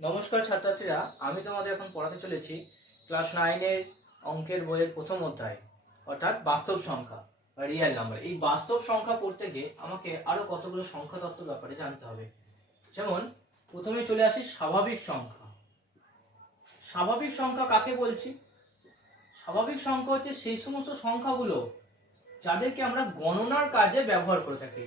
নমস্কার ছাত্রছাত্রীরা, আমি তোমাদের এখন পড়াতে চলেছি ক্লাস নাইনের অঙ্কের বইয়ের প্রথম অধ্যায়, অর্থাৎ বাস্তব সংখ্যা, বা রিয়েল নাম্বার এই বাস্তব সংখ্যা পড়তে গিয়ে আমাকে আরও কতগুলো সংখ্যা তত্ত্ব ব্যাপারে জানতে হবে। যেমন, প্রথমে চলে আসি স্বাভাবিক সংখ্যা। স্বাভাবিক সংখ্যা কাকে বলছি? স্বাভাবিক সংখ্যা হচ্ছে সেই সমস্ত সংখ্যাগুলো যাদেরকে আমরা গণনার কাজে ব্যবহার করে থাকি।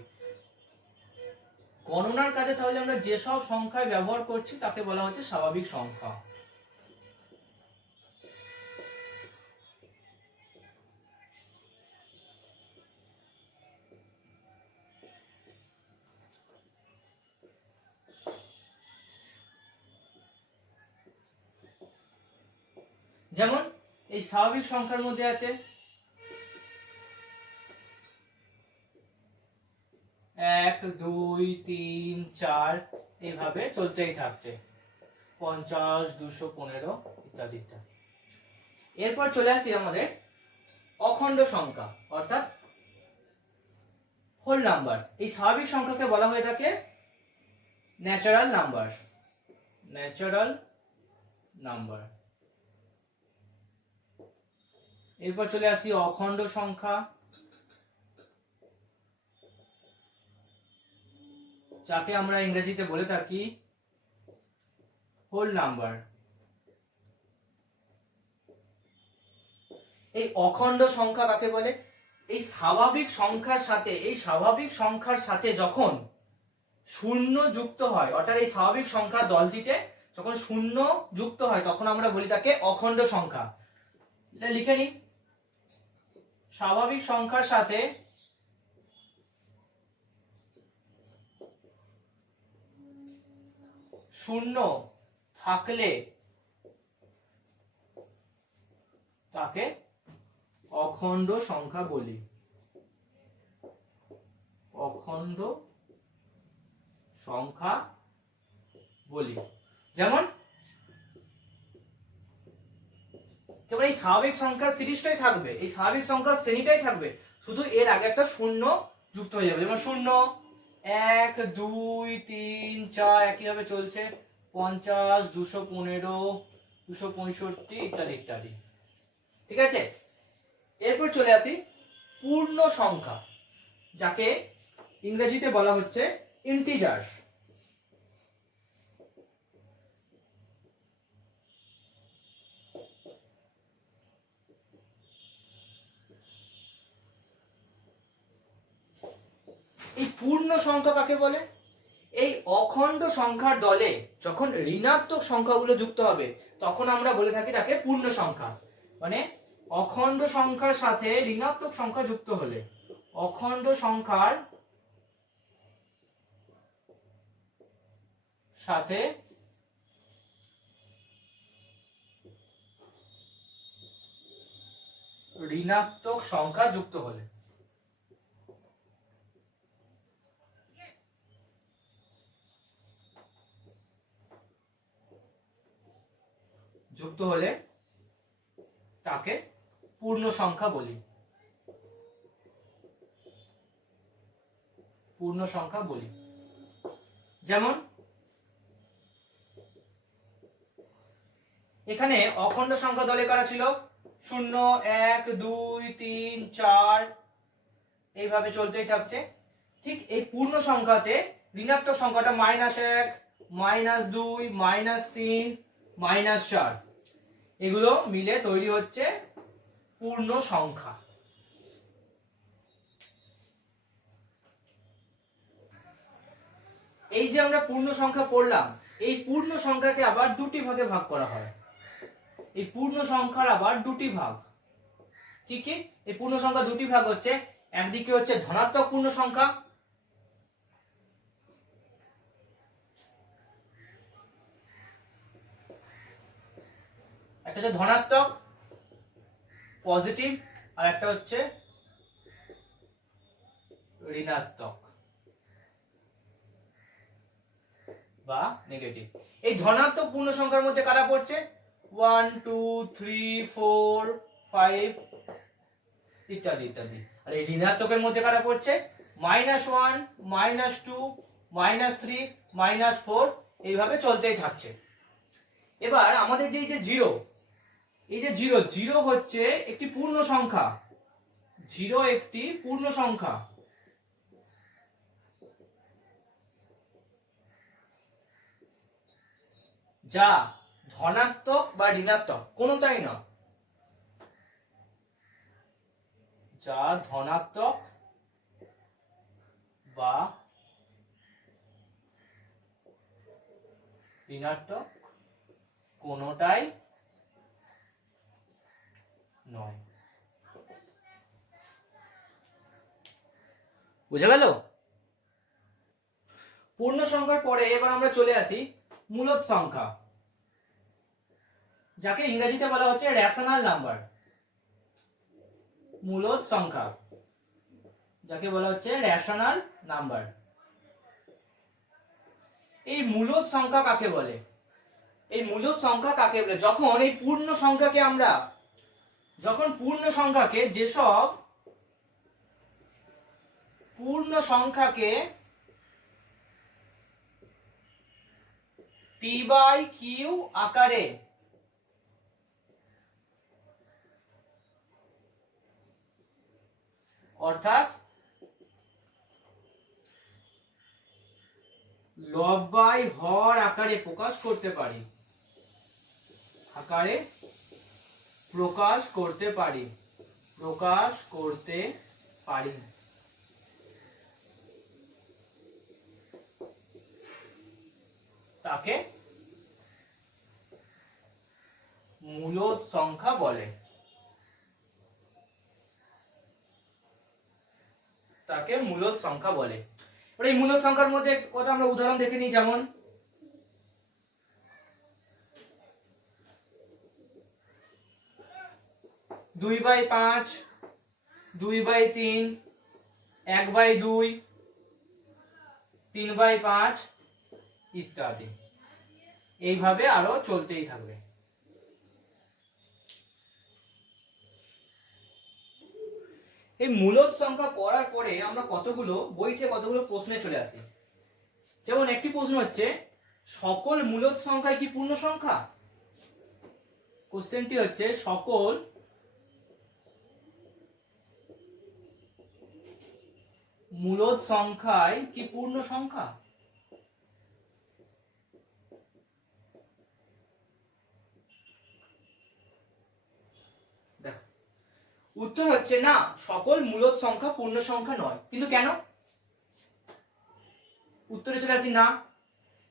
গণনার কাজে তাহলে আমরা যেসব সংখ্যায় ব্যবহার করছি তাকে বলা হচ্ছে স্বাভাবিক সংখ্যা। যেমন এই স্বাভাবিক সংখ্যার মধ্যে আছে এক, দুই, তিন, চার এইভাবে চলতেই থাকছে। পঞ্চাশ, দুশো পনেরো ইত্যাদি ইত্যাদি। এরপর চলে আসি আমাদের অখণ্ড সংখ্যা, অর্থাৎ হোল নাম্বার এই স্বাভাবিক সংখ্যাকে বলা হয়ে থাকে ন্যাচারাল নাম্বার ন্যাচারাল নাম্বার এরপর চলে আসি অখণ্ড সংখ্যা। যাকে আমরা ইংরেজিতে বলে থাকি হোল নাম্বার। এই অখণ্ড সংখ্যা কাকে বলে? এই স্বাভাবিক সংখ্যার সাথে, এই স্বাভাবিক সংখ্যার সাথে যখন শূন্য যুক্ত হয়, অর্থাৎ এই স্বাভাবিক সংখ্যার দলটিতে যখন শূন্য যুক্ত হয়, তখন আমরা বলি তাকে অখণ্ড সংখ্যা। লিখে নিই। স্বাভাবিক সংখ্যার সাথে শূন্য থাকলে তাকে অখণ্ড সংখ্যা বলি। অখণ্ড সংখ্যা বলি। যেমন যেমন এই স্বাভাবিক সংখ্যার সিরিজটাই থাকবে, এই স্বাভাবিক সংখ্যার শ্রেণীটাই থাকবে, শুধু এর আগে একটা শূন্য যুক্ত হয়ে যাবে। যেমন শূন্য এক, দুই, তিন, চার, একইভাবে চলছে। পঞ্চাশ, দুশো পনেরো, দুশো পঁয়ষট্টি ইত্যাদি ইত্যাদি। ঠিক আছে? এরপর চলে আসি পূর্ণ সংখ্যা, যাকে ইংরেজিতে বলা হচ্ছে ইন্টিজার্স এই পূর্ণ সংখ্যা কাকে বলে? এই অখণ্ড সংখ্যার দলে যখন ঋণাত্মক সংখ্যাগুলো যুক্ত হবে, তখন আমরা বলে থাকি তাকে পূর্ণ সংখ্যা। মানে অখণ্ড সংখ্যার সাথে ঋণাত্মক সংখ্যা যুক্ত হলে, অখণ্ড সংখ্যার সাথে ঋণাত্মক সংখ্যা যুক্ত হলে। যুক্ত হলে তাকে পূর্ণ সংখ্যা বলি। পূর্ণ সংখ্যা বলি। যেমন, এখানে অখণ্ড সংখ্যা দলে করা ছিল শূন্য, এক, দুই, তিন, চার। এইভাবে চলতেই থাকছে। ঠিক এই পূর্ণ সংখ্যাতে ঋণাত্মক সংখ্যাটা মাইনাস এক, মাইনাস দুই, মাইনাস তিন, মাইনাস চার। এগুলো মিলে তৈরি হচ্ছে পূর্ণ সংখ্যা। এই যে আমরা পূর্ণ সংখ্যা পড়লাম, এই পূর্ণ সংখ্যাকে আবার দুটি ভাগে ভাগ করা হয়। এই পূর্ণ সংখ্যার আবার দুটি ভাগ। কি কি? এই পূর্ণ সংখ্যা দুটি ভাগ হচ্ছে, একদিকে হচ্ছে ধনাত্মক পূর্ণ সংখ্যা একটা হচ্ছে ধনাত্মক, পজিটিভ, আর একটা হচ্ছে ঋণাত্মক বা নেগেটিভ। এই ধনাত্মক পূর্ণ সংখ্যার মধ্যে কারা পড়ছে? One two three four five ইত্যাদি ইত্যাদি। আর এই ঋণাত্মকের মধ্যে কারা পড়ছে? Minus one minus two minus three minus four এইভাবে চলতেই থাকছে। এবার আমাদের যে যে জিরো এই যে জিরো জিরো হচ্ছে একটি পূর্ণ সংখ্যা। জিরো একটি পূর্ণ সংখ্যা। যা ধনাত্মক বা ঋণাত্মক কোনোটাই না? যা ধনাত্মক বা ঋণাত্মক, কোনোটাই নয়। বুঝে গেল? পূর্ণ সংখ্যার পরে এবার আমরা চলে আসি মূলদ সংখ্যা, যাকে ইংরেজিতে বলা হচ্ছে রেশনাল নাম্বার মূলদ সংখ্যা, যাকে বলা হচ্ছে রেশনাল নাম্বার এই মূলদ সংখ্যা কাকে বলে? এই মূলদ সংখ্যা কাকে বলে? যখন এই পূর্ণ সংখ্যাকে আমরা যখন পূর্ণ সংখ্যাকে যেসব পূর্ণ সংখ্যাকে পি বাই কিউ আকারে অর্থাৎ লব বাই হর আকারে প্রকাশ করতে পারি। আকারে প্রকাশ করতে পারি। প্রকাশ করতে পারি। তাকে মূলদ সংখ্যা বলে। তাকে মূলদ সংখ্যা বলে। এবার এই মূলদ সংখ্যার মধ্যে কটা আমরা উদাহরণ দেখে নিই, যেমন দুই বাই পাঁচ, দুই বাই তিন, এক বাই দুই, তিন বাই পাঁচ ইত্যাদি। এইভাবে আরও চলতেই থাকবে। এই মূলদ সংখ্যা পড়ার পরে আমরা কতগুলো বই কতগুলো প্রশ্নে চলে আসি? যেমন একটি প্রশ্ন হচ্ছে, সকল মূলদ সংখ্যা কি পূর্ণ সংখ্যা? কোশ্চেনটি হচ্ছে, সকল মূলদ সংখ্যায় কি পূর্ণ সংখ্যা? উত্তর হচ্ছে না, সকল মূলদ সংখ্যা পূর্ণ সংখ্যা নয়। কিন্তু কেন? উত্তরে চলে আসি, না।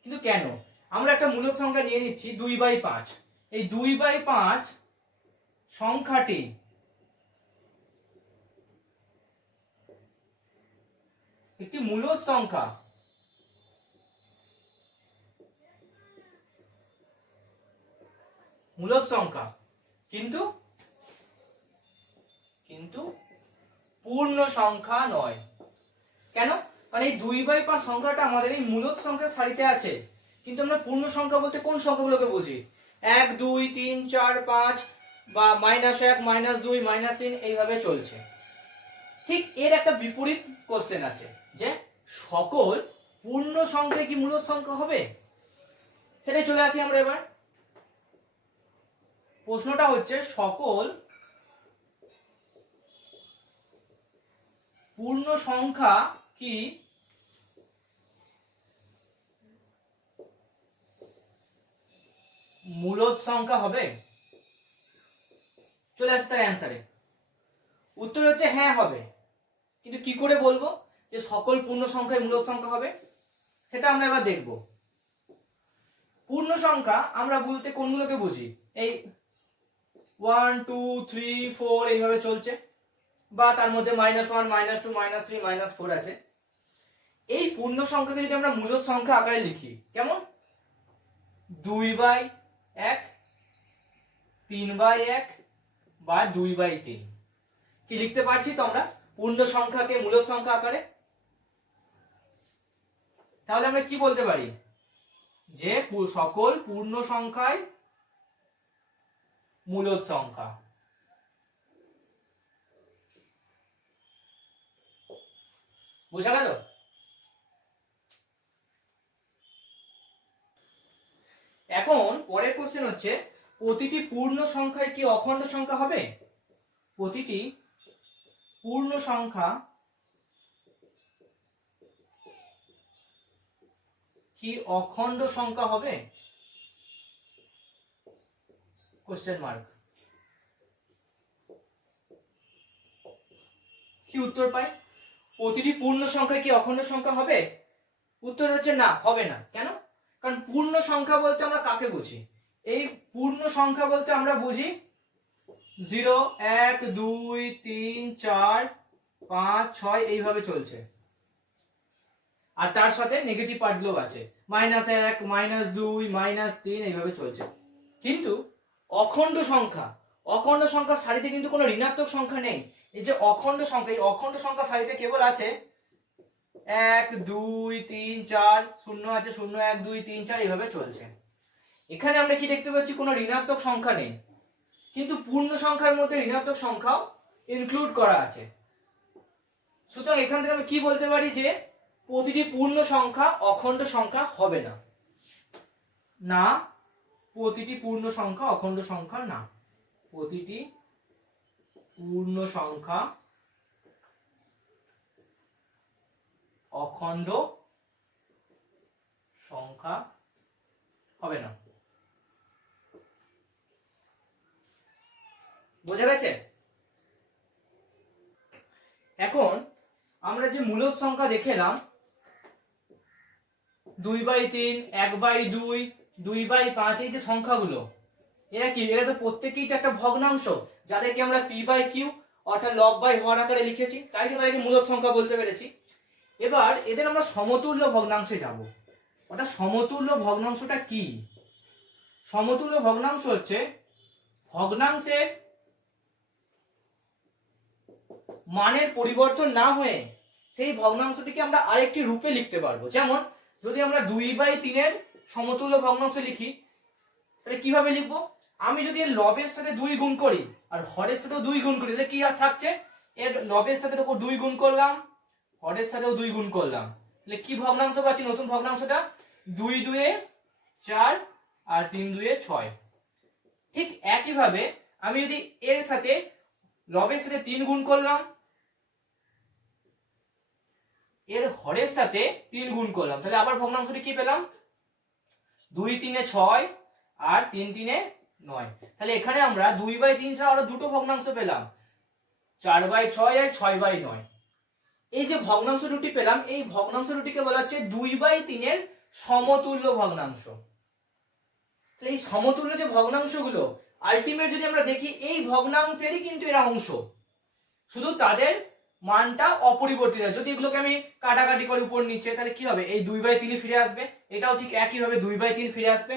কিন্তু কেন? আমরা একটা মূলদ সংখ্যা নিয়ে নিচ্ছি, দুই বাই পাঁচ। এই দুই বাই পাঁচ সংখ্যাটি একটি মূলদ সংখ্যা। মূলদ সংখ্যা। কিন্তু কিন্তু পূর্ণ সংখ্যা নয়। কেন? মানে এই দুই বাই পাঁচ সংখ্যাটা আমাদের এই মূলদ সংখ্যার সারিতে আছে। কিন্তু আমরা পূর্ণ সংখ্যা বলতে কোন সংখ্যাগুলোকে বুঝি? এক, দুই, তিন, চার, পাঁচ বা মাইনাস এক, মাইনাস দুই, মাইনাস তিন এইভাবে চলছে। ঠিক এর একটা বিপরীত কোশ্চেন আছে। যে সকল পূর্ণ সংখ্যা কি মূলদ সংখ্যা হবে? সেটাই চলে আসি আমরা এবার। প্রশ্নটা হচ্ছে, সকল পূর্ণ সংখ্যা কি? মূলদ সংখ্যা হবে? চলে আসছে তার অ্যান্সারে উত্তর হচ্ছে হ্যাঁ হবে। কিন্তু কি করে বলব? যে সকল পূর্ণ সংখ্যায় মূলদ সংখ্যা হবে, সেটা আমরা এবার দেখব। পূর্ণ সংখ্যা আমরা বলতে কোনগুলোকে বুঝি? এই ওয়ান টু থ্রি ফোর এইভাবে চলছে, বা তার মধ্যে minus one minus two minus three minus four আছে। এই পূর্ণ সংখ্যাকে যদি আমরা মূলদ সংখ্যা আকারে লিখি, কেমন? দুই বাই এক, তিন বাই এক, বা দুই বাই তিন। কি লিখতে পারছি তো আমরা? পূর্ণ সংখ্যাকে মূলদ সংখ্যা আকারে তাহলে আমরা কি বলতে পারি? যে সকল পূর্ণ সংখ্যায় মূলদ সংখ্যা। বোঝা গেল? এখন পরের কোশ্চেন হচ্ছে, প্রতিটি পূর্ণ সংখ্যায় কি অখণ্ড সংখ্যা হবে? প্রতিটি পূর্ণ সংখ্যা কি অখণ্ড সংখ্যা হবে? কোশ্চেন মার্ক কি উত্তর পাই প্রতিটি পূর্ণ সংখ্যা কি অখণ্ড সংখ্যা হবে? উত্তর হচ্ছে না, হবে না। কেন? কারণ পূর্ণ সংখ্যা বলতে আমরা কাকে বুঝি? এই পূর্ণ সংখ্যা বলতে আমরা বুঝি জিরো, এক, দুই, তিন, চার, পাঁচ, ছয়, এইভাবে চলছে। আর তার সাথে নেগেটিভ পার্টগুলো আছে। মাইনাস এক মাইনাস দুই মাইনাস তিন, এইভাবে চলছে। কিন্তু অখণ্ড সংখ্যা অখণ্ড সংখ্যা সারিতে কিন্তু কোনো ঋণাত্মক সংখ্যা নেই। এই যে অখণ্ড সংখ্যা, এই অখণ্ড সংখ্যা সারিতে কেবল আছে এক, দুই, তিন, চার, শূন্য আছে, শূন্য এক, দুই, তিন, চার, এইভাবে চলছে। এখানে আমরা কি দেখতে পাচ্ছি? কোনো ঋণাত্মক সংখ্যা নেই। কিন্তু পূর্ণ সংখ্যার মধ্যে ঋণাত্মক সংখ্যাও ইনক্লুড করা আছে। সুতরাং এখান থেকে আমি কি বলতে পারি যে প্রতিটি পূর্ণ সংখ্যা অখণ্ড সংখ্যা হবে না। না, প্রতিটি পূর্ণ সংখ্যা অখণ্ড সংখ্যা না। প্রতিটি পূর্ণ সংখ্যা অখণ্ড সংখ্যা হবে না। বোঝা গেছে? এখন আমরা যে মূলদ সংখ্যা দেখেলাম দুই বাই তিন, এক বাই দুই দুই বাই পাঁচ, এই যে সংখ্যাগুলো। এরা কি? এরা তো প্রত্যেকেই তো একটা ভগ্নাংশ, যাদেরকে আমরা পি বাই কিউ অর্থাৎ লব বাই হর আকারে লিখেছি, তাই তো তাদেরকে মূলদ সংখ্যা বলতে পেরেছি। এবার এদের আমরা সমতুল্য ভগ্নাংশে যাব। অর্থাৎ সমতুল্য ভগ্নাংশটা কি? সমতুল্য ভগ্নাংশ হচ্ছে ভগ্নাংশের মানের পরিবর্তন না হয়ে সেই ভগ্নাংশটিকে আমরা আরেকটি রূপে লিখতে পারব। যেমন যদি আমরা দুই বাই তিনের সমতুল্য ভগ্নাংশ লিখি, তাহলে কীভাবে লিখব? আমি যদি এর লবের সাথে দুই গুণ করি আর হরের সাথেও দুই গুণ করি, তাহলে কি আর থাকছে? এর লবের সাথে তো দুই গুণ করলাম, হরের সাথেও দুই গুণ করলাম। তাহলে কি ভগ্নাংশ পাচ্ছি? নতুন ভগ্নাংশটা? দুই দুয়ে চার আর তিন দুয়ে ছয়। ঠিক একইভাবে আমি যদি এর সাথে লবের সাথে তিন গুণ করলাম এর হরের সাথে তিন গুণ করলাম। তাহলে আবার ভগ্নাংশটি কি পেলাম? দুই তিনে ছয় আর তিন তিনে নয়। তাহলে এখানে আমরা দুই বাই তিন ছাড়া আরও দুটো ভগ্নাংশ পেলাম। চার বাই ছয় আর ছয় বাই নয়। এই যে ভগ্নাংশ দুটি পেলাম, এই ভগ্নাংশ দুটিকে বলা হচ্ছে দুই বাই তিনের সমতুল্য ভগ্নাংশ। এই সমতুল্য যে ভগ্নাংশগুলো আলটিমেট যদি আমরা দেখি, এই ভগ্নাংশেরই কিন্তু এরা অংশ। শুধু তাদের মানটা অপরিবর্তিত। যদি এগুলোকে আমি কাটাকাটি করে উপর নিচে, তাহলে কি হবে? এই দুই বাই তিনই ফিরে আসবে। এটাও ঠিক একইভাবে দুই বাই তিন ফিরে আসবে।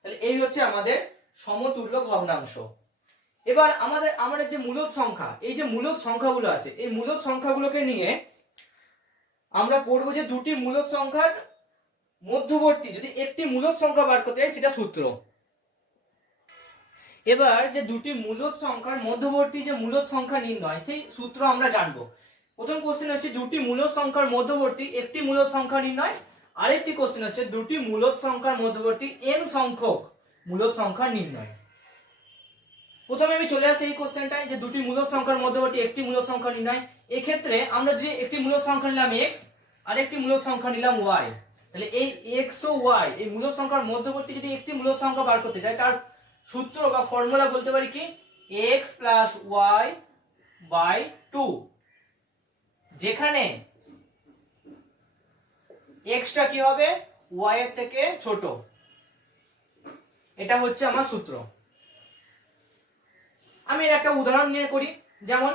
তাহলে এই হচ্ছে আমাদের সমতুল্য ভগ্নাংশ। এবার আমাদের আমাদের যে মূলদ সংখ্যা, এই যে মূলদ সংখ্যাগুলো আছে, এই মূলদ সংখ্যাগুলোকে নিয়ে আমরা পড়ব যে দুটি মূলদ সংখ্যার মধ্যবর্তী, যদি একটি মূলদ সংখ্যা বার করতে হয়, সেটা সূত্র। এবার যে দুটি মূলদ সংখ্যার মধ্যবর্তী যে মূলদ সংখ্যা নির্ণয়, সেই সূত্র আমরা জানব। প্রথম কোশ্চেন হচ্ছে, দুটি মূলদ সংখ্যার মধ্যবর্তী একটি মূলদ সংখ্যা নির্ণয়, আরেকটি কোশ্চেন হচ্ছে, দুটি মূলদ সংখ্যার মধ্যবর্তী এন সংখ্যক মূলদ সংখ্যা নির্ণয়। প্রথমে আমি চলে আসি এই কোশ্চেনটায় যে দুটি মূলদ সংখ্যার মধ্যবর্তী একটি মূলদ সংখ্যা নির্ণয়। এক্ষেত্রে আমরা যদি একটি মূলদ সংখ্যা নিলাম এক্স আর একটি মূলদ সংখ্যা নিলাম ওয়াই তাহলে এই এক্স ও ওয়াই এই মূলদ সংখ্যার মধ্যবর্তী যদি একটি মূলদ সংখ্যা বার করতে চাই তার সূত্র বা ফর্মুলা বলতে পারি কি? X plus y by two যেখানে এক্সটা কি হবে? ওয়াই এর থেকে ছোট। এটা হচ্ছে আমার সূত্র। আমি এর একটা উদাহরণ নিয়ে করি। যেমন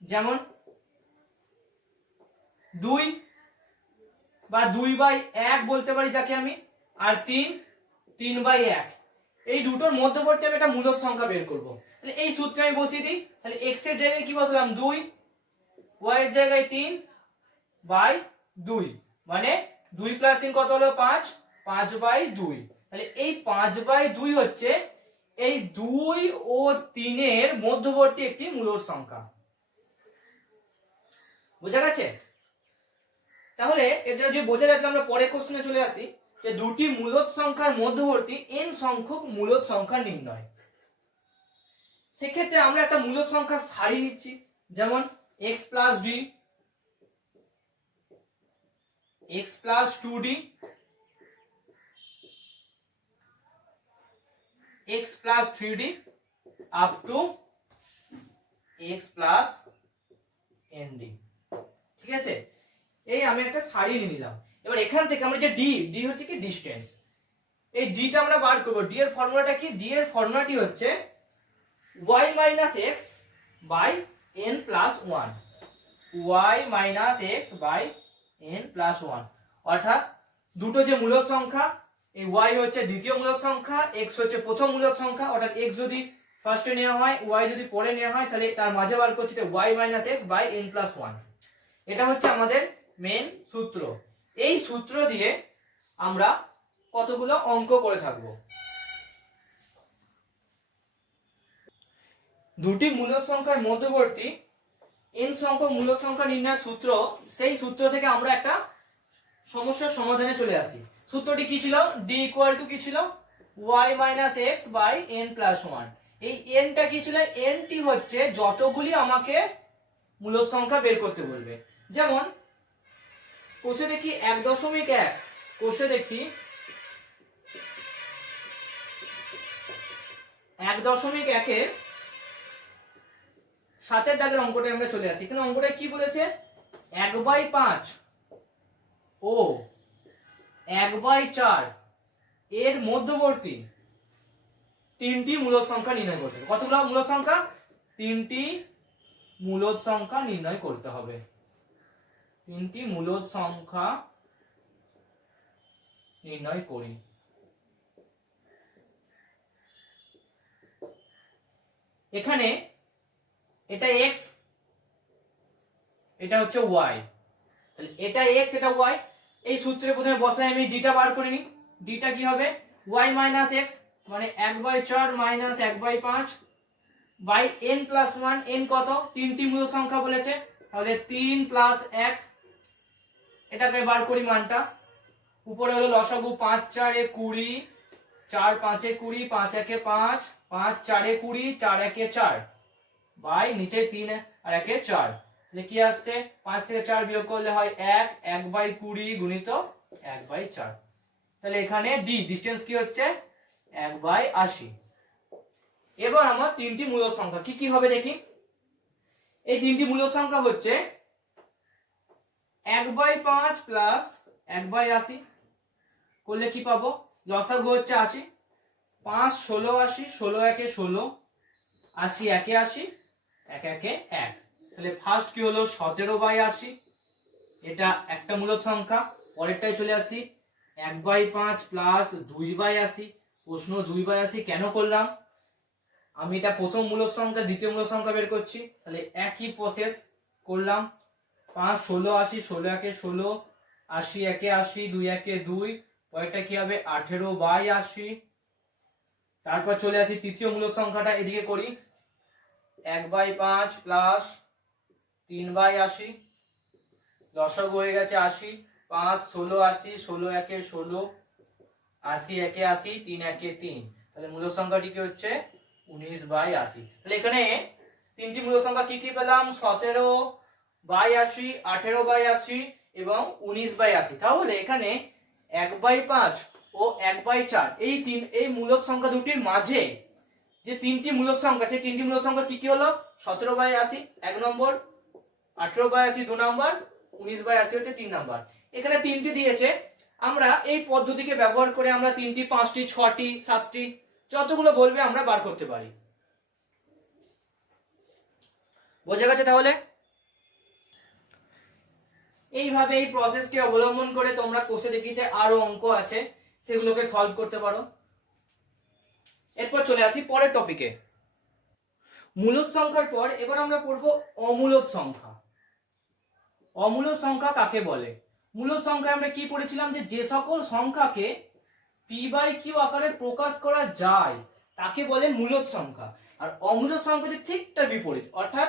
যেমন, দুই বা দুই বাই এক বলতে পারি যাকে আমি, আর তিন তিন বাই এক। এই দুটোর মধ্যবর্তী আমি একটা মূলক সংখ্যা বের করব। তাহলে এই সূত্রে আমি বসিয়ে দিই। তাহলে এক্সের জায়গায় কি বসালাম? দুই। ওয়াই জায়গায় তিন বাই দুই। মানে দুই প্লাস তিন কত হলো? পাঁচ। পাঁচ বাই দুই। তাহলে এই পাঁচ বাই দুই হচ্ছে এই দুই ও তিনের মধ্যবর্তী একটি মূলক সংখ্যা। বোঝা গেছে? তাহলে এটা যদি বোঝা যাচ্ছে আমরা পরে কোশ্চেনে চলে আসি, যে দুটি মূলদ সংখ্যার মধ্যবর্তী এন সংখ্যক মূলদ সংখ্যা নির্ণয়। সেক্ষেত্রে আমরা একটা মূলদ সংখ্যা সারি নিচ্ছি, যেমন x plus d x plus two d x plus three d up to x plus n d ঠিক আছে? এই আমি একটা সারি নিয়ে নিলাম। এবার এখান থেকে আমরা যে ডি ডি হচ্ছে কি ডিস্টেন্স এই ডিটা আমরা বার করব। ডি এর ফর্মুলাটা কি? ডি এর ফর্মুলাটি হচ্ছে y minus x by n plus one y minus x by n plus one অর্থাৎ দুটো যে মূলদ সংখ্যা, এই y হচ্ছে দ্বিতীয় মূলদ সংখ্যা, x হচ্ছে প্রথম মূলদ সংখ্যা। অর্থাৎ x যদি ফার্স্টে নেওয়া হয়, y যদি পরে নেওয়া হয়, তাহলে তার মাঝে বার করছি y minus x by n plus one এটা হচ্ছে আমাদের মেন সূত্র। এই সূত্র দিয়ে আমরা কতগুলো অঙ্ক করে থাকব? দুটি মূলদ সংখ্যার মধ্যবর্তী n সংখ্যক মূলদ সংখ্যা নির্ণয়ের সূত্র, সেই সূত্র থেকে আমরা একটা সমস্যার সমাধানে চলে আসি। সূত্রটি কি ছিল? d ইকুয়াল টু কি ছিল? y minus x by n plus one এই এনটা কি ছিল? এনটি হচ্ছে যতগুলি আমাকে মূলদ সংখ্যা বের করতে বলবে। যেমন কোষে দেখি এক দশমিক এক। কোষে দেখি এক দশমিক একের সাতের দাগের অঙ্কটা আমরা চলে আসি। এখানে অঙ্কটা কি বলেছে? এক বাই পাঁচ ও এক বাই চার এর মধ্যবর্তী তিনটি মূলদ সংখ্যা নির্ণয় করতে হবে। কতগুলো মূলদ সংখ্যা তিনটি মূলদ সংখ্যা নির্ণয় করতে হবে। তিনটি মূলদ সংখ্যা নির্ণয় করি। এখানে এটা এক্স এটা হচ্ছে y তাহলে এটা x, এটা y, এই সূত্রে প্রথমে বসাই আমি ডিটা বার করে নিই ডিটা কি হবে? ওয়াই মাইনাস এক্স মানে এক বাই চার মাইনাস এক বাই পাঁচ by n plus one n কত? তিনটি মূল সংখ্যা বলেছে। তাহলে তিন প্লাস এক এটাকে বার করি মানটা। উপরে হলো লসাগু পাঁচ, চারে কুড়ি, চার, পাঁচে কুড়ি, পাঁচ, একে পাঁচ পাঁচ, চারে কুড়ি, চার, একে চার। বাই, নিচে তিন আর একে চার। কি আসছে? পাঁচ থেকে চার বিয়োগ করলে হয় এক এক বাই কুড়ি গুণিত এক বাই চার। তাহলে এখানে ডি ডিস্টেন্স কি হচ্ছে? এক বাই আশি। এবার আমার তিনটি মূল সংখ্যা, কি কি হবে দেখি? এই তিনটি মূল সংখ্যা হচ্ছে এক বাই পাঁচ প্লাস এক বাই আশি। করলে কি পাবো? লসাগু হচ্ছে আশি। পাঁচ ষোলো আশি, ষোলো একে ষোলো, আশি একে আশি, এক একে এক। তাহলে ফার্স্ট কি হলো? সতেরো বাই আশি। এটা একটা মূলদ সংখ্যা। পরেরটায় চলে আসি। এক বাই পাঁচ প্লাস দুই বাই আশি। প্রশ্ন দুই বাই আশি কেন করলাম? আমি এটা প্রথম মূলদ সংখ্যা, দ্বিতীয় মূলদ সংখ্যা বের করছি। তাহলে একই প্রসেস করলাম। পাঁচ, ষোলো, আশি, ষোলো, একে ষোলো, আশি, একে আশি, দুই, একে দুই, পরেরটা কি হবে? আঠেরো বাই আশি। তারপর চলে আসি তৃতীয় মূলদ সংখ্যাটা, এদিকে করি। এক বাই পাঁচ প্লাস তিন বাই আশি। দশক হয়ে গেছে আশি, পাঁচ, ষোলো, আশি, ষোলো, একে ষোলো, আশি, একে আশি, তিন, একে তিন। তাহলে মূল সংখ্যাটি কি হচ্ছে? উনিশ বাই আশি। তাহলে এখানে তিনটি মূল সংখ্যা কি কি পেলাম? সতেরো বাই আশি, আঠেরো বাই আশি এবং উনিশ বাই আশি। তাহলে এখানে এক বাই পাঁচ ও এক বাই চার, এই তিন, এই মূলদ সংখ্যা দুটির মাঝে যে তিনটি মূলদ সংখ্যা, সেই তিনটি মূলদ সংখ্যা কি কি হলো? সতেরো বাই আশি, এক নম্বর, আঠেরো বাই আশি, দু নম্বর, উনিশ বাই আশি হচ্ছে তিন নম্বর। এখানে তিনটি দিয়েছে। আমরা এই পদ্ধতিকে ব্যবহার করে আমরা তিনটি, পাঁচটি, ছটি, সাতটি, যতগুলো বলবে আমরা বার করতে পারি। বোঝা গেছে তাহলে? এইভাবে এই প্রসেসকে অবলম্বন করে তোমরা কোষে দেখিতে আরও অঙ্ক আছে, সেগুলোকে সলভ করতে পারো। এরপর চলে আসি পরের টপিকে মূলদ সংখ্যার পর এবার আমরা পড়ব অমূলদ সংখ্যা। অমূলদ সংখ্যা কাকে বলে? মূলদ সংখ্যা আমরা কি পড়েছিলাম যে যে সকল সংখ্যাকে পি বাই কিউ আকারে প্রকাশ করা যায়, তাকে বলে মূলদ সংখ্যা। আর অমূলদ সংখ্যা যে ঠিক তার বিপরীত, অর্থাৎ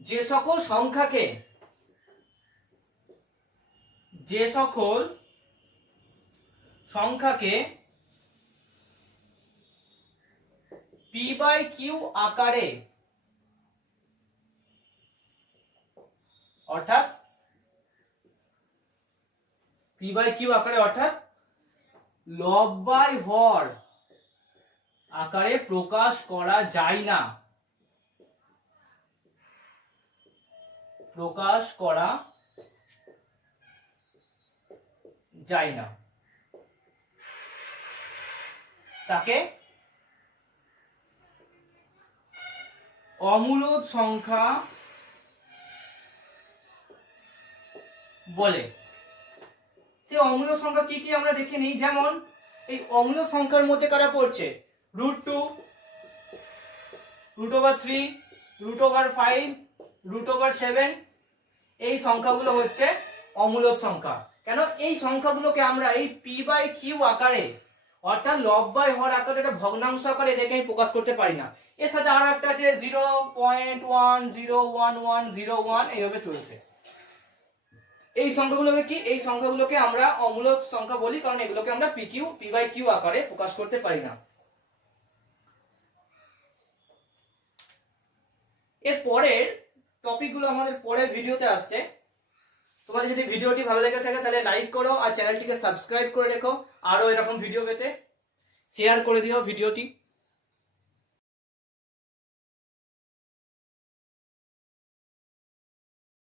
যে সকল সংখ্যাকে যে সকল সংখ্যাকে পি বাই কিউ আকারে অর্থাৎ পি বাই কিউ আকারে অর্থাৎ লব বাই হর আকারে প্রকাশ করা যায় না। প্রকাশ করা যায় না। তাকে অমূলদ সংখ্যা বলে। সে অমূলদ সংখ্যা কি কি আমরা দেখে নিই, যেমন এই অমূলদ সংখ্যার মধ্যে কারা পড়ছে? Root two root over three root over five root over seven এই সংখ্যাগুলো হচ্ছে অমূলদ সংখ্যা। কেন এই সংখ্যাগুলোকে আমরা এই পি বাই কিউ আকারে, অর্থাৎ লব বাই হর আকারে একটা ভগ্নাংশ আকারে দেখে আমি প্রকাশ করতে পারি না। এর সাথে আরও একটা আছে zero point one zero one one zero one এইভাবে চলছে। এই সংখ্যাগুলোকে কি? এই সংখ্যাগুলোকে আমরা অমূলক সংখ্যা বলি, কারণ এগুলোকে আমরা p q p by q আকারে প্রকাশ করতে পারি না। এর পরের টপিকগুলো আমাদের পরের ভিডিওতে আসছে। তোমাদের যদি ভিডিওটি ভালো লেগে থাকে তাহলে লাইক করো আর চ্যানেলটিকে সাবস্ক্রাইব করে রেখো। আরও এরকম ভিডিও পেতে শেয়ার করে দিও ভিডিওটি।